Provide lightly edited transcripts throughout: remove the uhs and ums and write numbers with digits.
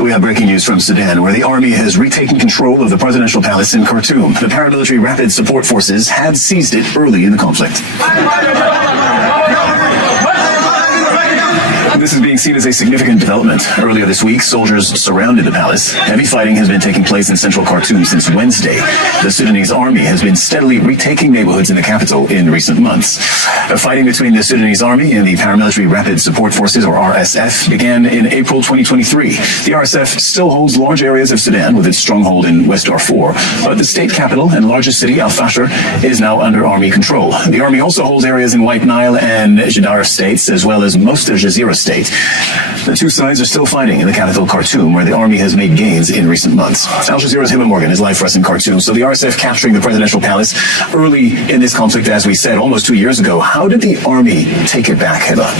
So we have breaking news from Sudan, where the army has retaken control of the presidential palace in Khartoum. The paramilitary Rapid Support Forces had seized it early in the conflict. This is being seen as a significant development. Earlier this week, soldiers surrounded the palace. Heavy fighting has been taking place in central Khartoum since Wednesday. The Sudanese army has been steadily retaking neighborhoods in the capital in recent months. The fighting between the Sudanese army and the paramilitary Rapid Support Forces, or RSF, began in April 2023. The RSF still holds large areas of Sudan with its stronghold in West Darfur, but the state capital and largest city, Al Fashir, is now under army control. The army also holds areas in White Nile and Jadar states, as well as most of Jazeera state. The two sides are still fighting in the capital, Khartoum, where the army has made gains in recent months. Al Jazeera's Hiba Morgan is live for us in Khartoum. So the RSF capturing the presidential palace early in this conflict, as we said, almost 2 years ago. How did the army take it back, Hiba?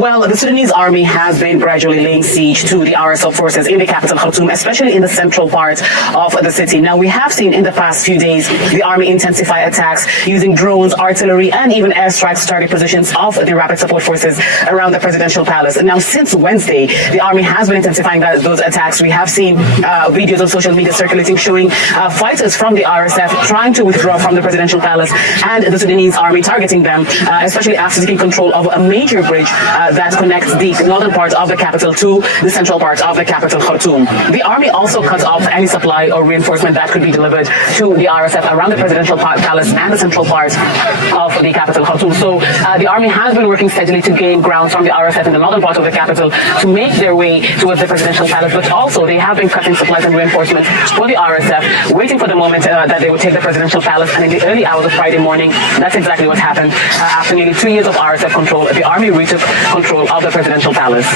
Well, the Sudanese army has been gradually laying siege to the RSF forces in the capital, Khartoum, especially in the central part of the city. Now, we have seen in the past few days the army intensify attacks using drones, artillery, and even airstrikes to target positions of the Rapid Support Forces around the presidential palace. And now, since Wednesday, the army has been intensifying those attacks. We have seen videos on social media circulating showing fighters from the RSF trying to withdraw from the presidential palace, and the Sudanese army targeting them, especially after taking control of a major bridge that connects the northern part of the capital to the central part of the capital, Khartoum. The army also cut off any supply or reinforcement that could be delivered to the RSF around the presidential palace and the central part of the capital, Khartoum. So the army has been working steadily to gain ground from the RSF in the northern part of the capital to make their way towards the presidential palace, but also they have been cutting supplies and reinforcements for the RSF, waiting for the moment that they would take the presidential palace. And in the early hours of Friday morning, that's exactly what happened. After nearly 2 years of RSF control, the army retook control of the presidential palace.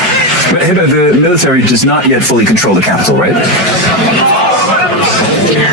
But Hiba, the military does not yet fully control the capital, right?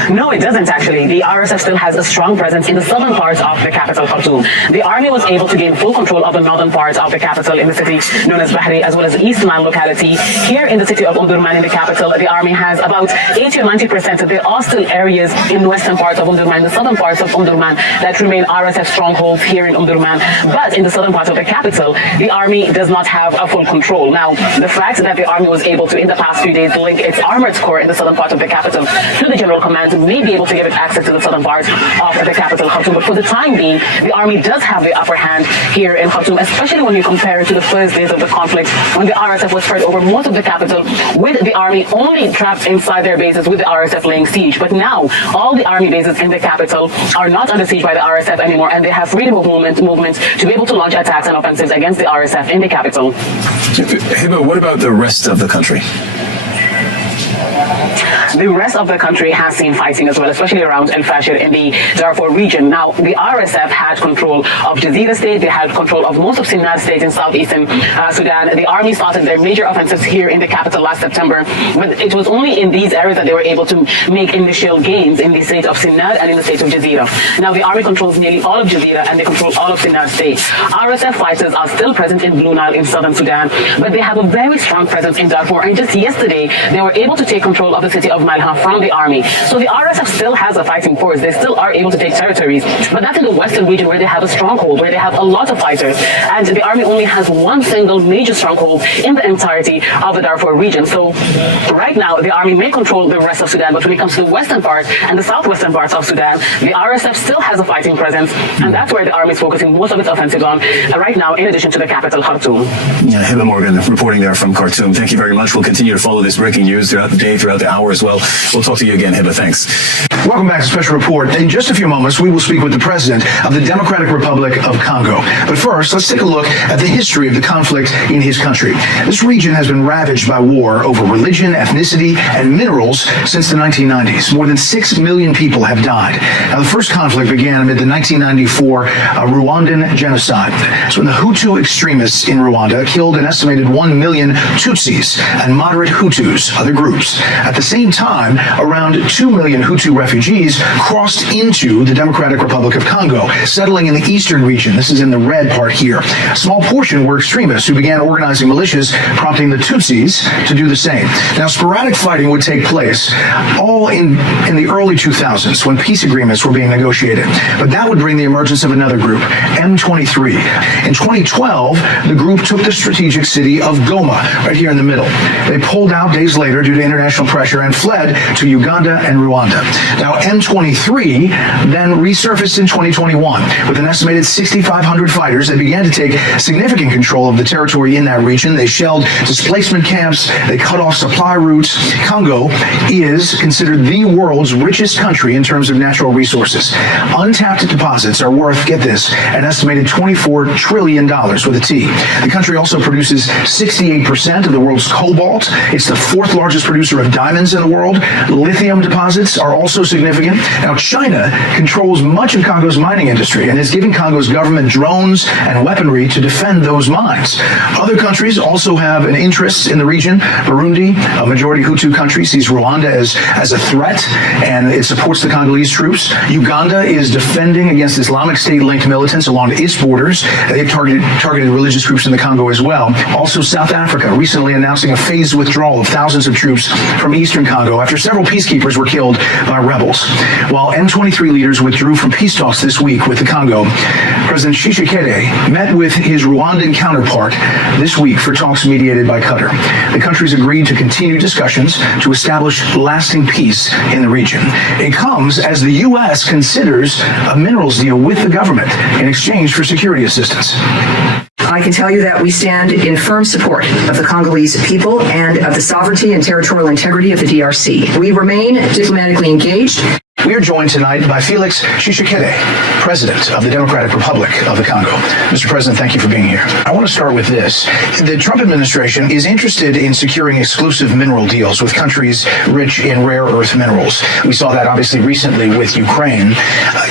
No, it doesn't actually. The RSF still has a strong presence in the southern parts of the capital, Khartoum. The army was able to gain full control of the northern parts of the capital in the city known as Bahri, as well as the Eastman locality. Here in the city of Omdurman in the capital, the army has about 80 or 90%. There are still areas in the western parts of Omdurman, the southern parts of Omdurman, that remain RSF strongholds here in Omdurman. But in the southern part of the capital, the army does not have a full control. Now, the fact that the army was able to, in the past few days, link its armored corps in the southern part of the capital to the general command may be able to give it access to the southern part of the capital, Khartoum. But for the time being, the army does have the upper hand here in Khartoum, especially when you compare it to the first days of the conflict, when the RSF was spread over most of the capital, with the army only trapped inside their bases, with the RSF laying siege. But now, all the army bases in the capital are not under siege by the RSF anymore, and they have freedom of movement to be able to launch attacks and offensives against the RSF in the capital. Hiba, what about the rest of the country? The rest of the country has seen fighting as well, especially around Al Fashir in the Darfur region. Now, the RSF had control of Jazeera state, they had control of most of Sinnar state in southeastern Sudan. The army started their major offensives here in the capital last September, but it was only in these areas that they were able to make initial gains in the state of Sinnar and in the state of Jazeera. Now, the army controls nearly all of Jazeera and they control all of Sinnar state. RSF fighters are still present in Blue Nile in southern Sudan, but they have a very strong presence in Darfur, and just yesterday, they were able to take control of the city of Malha from the army. So the RSF still has a fighting force. They still are able to take territories, but that's in the western region where they have a stronghold, where they have a lot of fighters. And the army only has one single major stronghold in the entirety of the Darfur region. So right now, the army may control the rest of Sudan, but when it comes to the western part and the southwestern parts of Sudan, the RSF still has a fighting presence, and that's where the army is focusing most of its offensive on right now, in addition to the capital, Khartoum. Yeah, Hiba Morgan reporting there from Khartoum. Thank you very much. We'll continue to follow this breaking news throughout the day, throughout the hour as well. We'll talk to you again, Hiba. Thanks. Welcome back to Special Report. In just a few moments, we will speak with the President of the Democratic Republic of Congo. But first, let's take a look at the history of the conflict in his country. This region has been ravaged by war over religion, ethnicity, and minerals since the 1990s. More than 6 million people have died. Now, the first conflict began amid the 1994 Rwandan genocide. It's when the Hutu extremists in Rwanda killed an estimated 1 million Tutsis and moderate Hutus, other groups. At the same time, around 2 million Hutu refugees refugees crossed into the Democratic Republic of Congo, settling in the eastern region. This is in the red part here. A small portion were extremists who began organizing militias, prompting the Tutsis to do the same. Now, sporadic fighting would take place all in the early 2000s when peace agreements were being negotiated. But that would bring the emergence of another group, M23. In 2012, the group took the strategic city of Goma, right here in the middle. They pulled out days later due to international pressure and fled to Uganda and Rwanda. Now, M23 then resurfaced in 2021 with an estimated 6,500 fighters. They began to take significant control of the territory in that region. They shelled displacement camps. They cut off supply routes. Congo is considered the world's richest country in terms of natural resources. Untapped deposits are worth, get this, an estimated $24 trillion with a T. The country also produces 68% of the world's cobalt. It's the fourth largest producer of diamonds in the world. Lithium deposits are also significant. Now, China controls much of Congo's mining industry and is giving Congo's government drones and weaponry to defend those mines. Other countries also have an interest in the region. Burundi, a majority Hutu country, sees Rwanda as a threat, and it supports the Congolese troops. Uganda is defending against Islamic State-linked militants along its borders. They've targeted religious groups in the Congo as well. Also, South Africa recently announcing a phased withdrawal of thousands of troops from eastern Congo after several peacekeepers were killed by rebels. While M23 leaders withdrew from peace talks this week with the Congo, President Tshisekedi met with his Rwandan counterpart this week for talks mediated by Qatar. The countries agreed to continue discussions to establish lasting peace in the region. It comes as the U.S. considers a minerals deal with the government in exchange for security assistance. I can tell you that we stand in firm support of the Congolese people and of the sovereignty and territorial integrity of the DRC. We remain diplomatically engaged. We are joined tonight by Felix Tshisekedi, President of the Democratic Republic of the Congo. Mr. President, thank you for being here. I want to start with this. The Trump administration is interested in securing exclusive mineral deals with countries rich in rare earth minerals. We saw that obviously recently with Ukraine.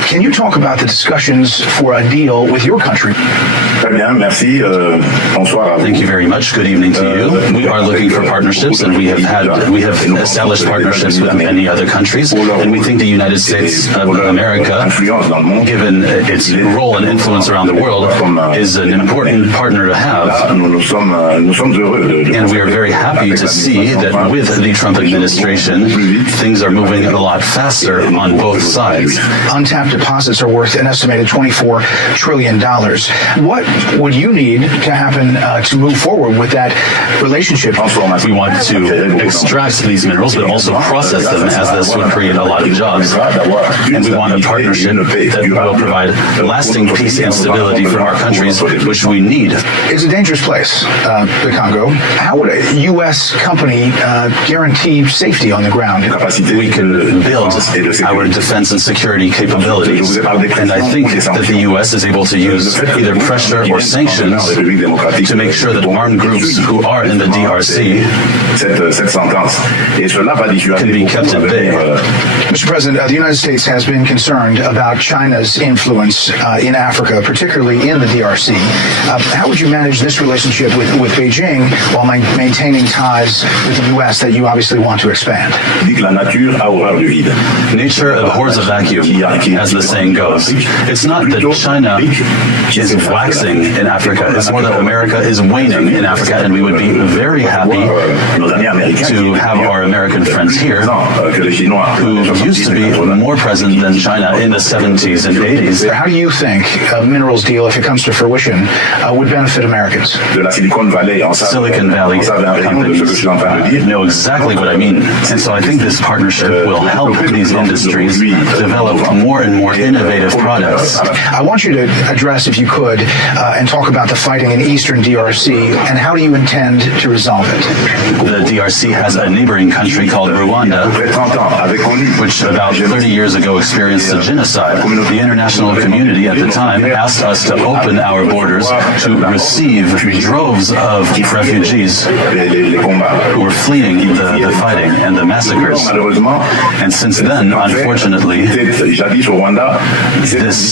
Can you talk about the discussions for a deal with your country? Thank you very much. Good evening to you. We are looking for partnerships, and we have established partnerships with many other countries, and we think the United States of America, given its role and influence around the world, is an important partner to have. And we are very happy to see that with the Trump administration, things are moving a lot faster on both sides. Untapped deposits are worth an estimated $24 trillion. What would you need to happen to move forward with that relationship? We want to extract these minerals, but also process them, as this would create a lot of jobs. And we want a partnership that will provide lasting peace and stability for our countries, which we need. It's a dangerous place, the Congo. How would a U.S. company guarantee safety on the ground? We can build our defense and security capabilities. And I think that the U.S. is able to use either pressure or sanctions to make sure that armed groups who are in the DRC can be kept at bay. Mr. President, the United States has been concerned about China's influence in Africa, particularly in the DRC. How would you manage this relationship with Beijing while maintaining ties with the U.S. that you obviously want to expand? Nature abhors a vacuum, as the saying goes. It's not that China is waxing in Africa. It's more that America is waning in Africa, and we would be very happy to have our American friends here who used to be more present than China in the 70s and 80s. How do you think a minerals deal, if it comes to fruition, would benefit Americans? Silicon Valley companies know exactly what I mean. And so I think this partnership will help these industries develop more and more innovative products. I want you to address, if you could, and talk about the fighting in eastern DRC, and how do you intend to resolve it? The DRC has a neighboring country called Rwanda, which about 30 years ago experienced a genocide. The international community at the time asked us to open our borders to receive droves of refugees who were fleeing the fighting and the massacres. And since then, unfortunately, this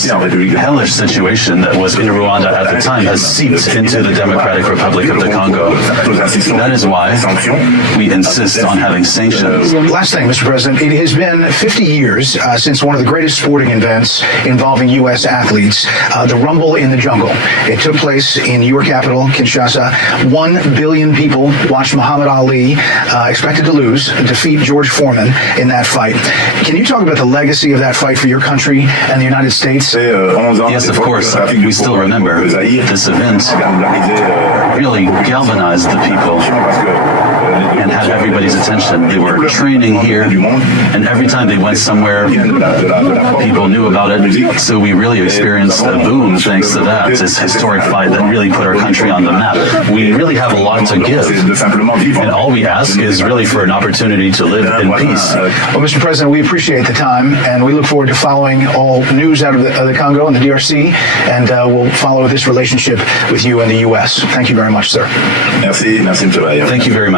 hellish situation that was in Rwanda at the time has seeped into the Democratic Republic of the Congo. That is why we insist on having sanctions. Last thing, Mr. President, it has been 50 years since one of the greatest sporting events involving U.S. athletes, the Rumble in the Jungle. It took place in your capital, Kinshasa. 1 billion people watched Muhammad Ali, expected to lose, defeat George Foreman in that fight. Can you talk about the legacy of that fight for your country and the United States? Yes, of course. We still remember this event really galvanized the people and had everybody's attention. They were training here, and every time they went somewhere, people knew about it. So we really experienced a boom thanks to that, this historic fight that really put our country on the map. We really have a lot to give, and all we ask is really for an opportunity to live in peace. Well, Mr. President, we appreciate the time, and we look forward to following all news out of the Congo and the DRC, and we'll follow this relationship with you and the U.S. Thank you very much, sir. Thank you very much.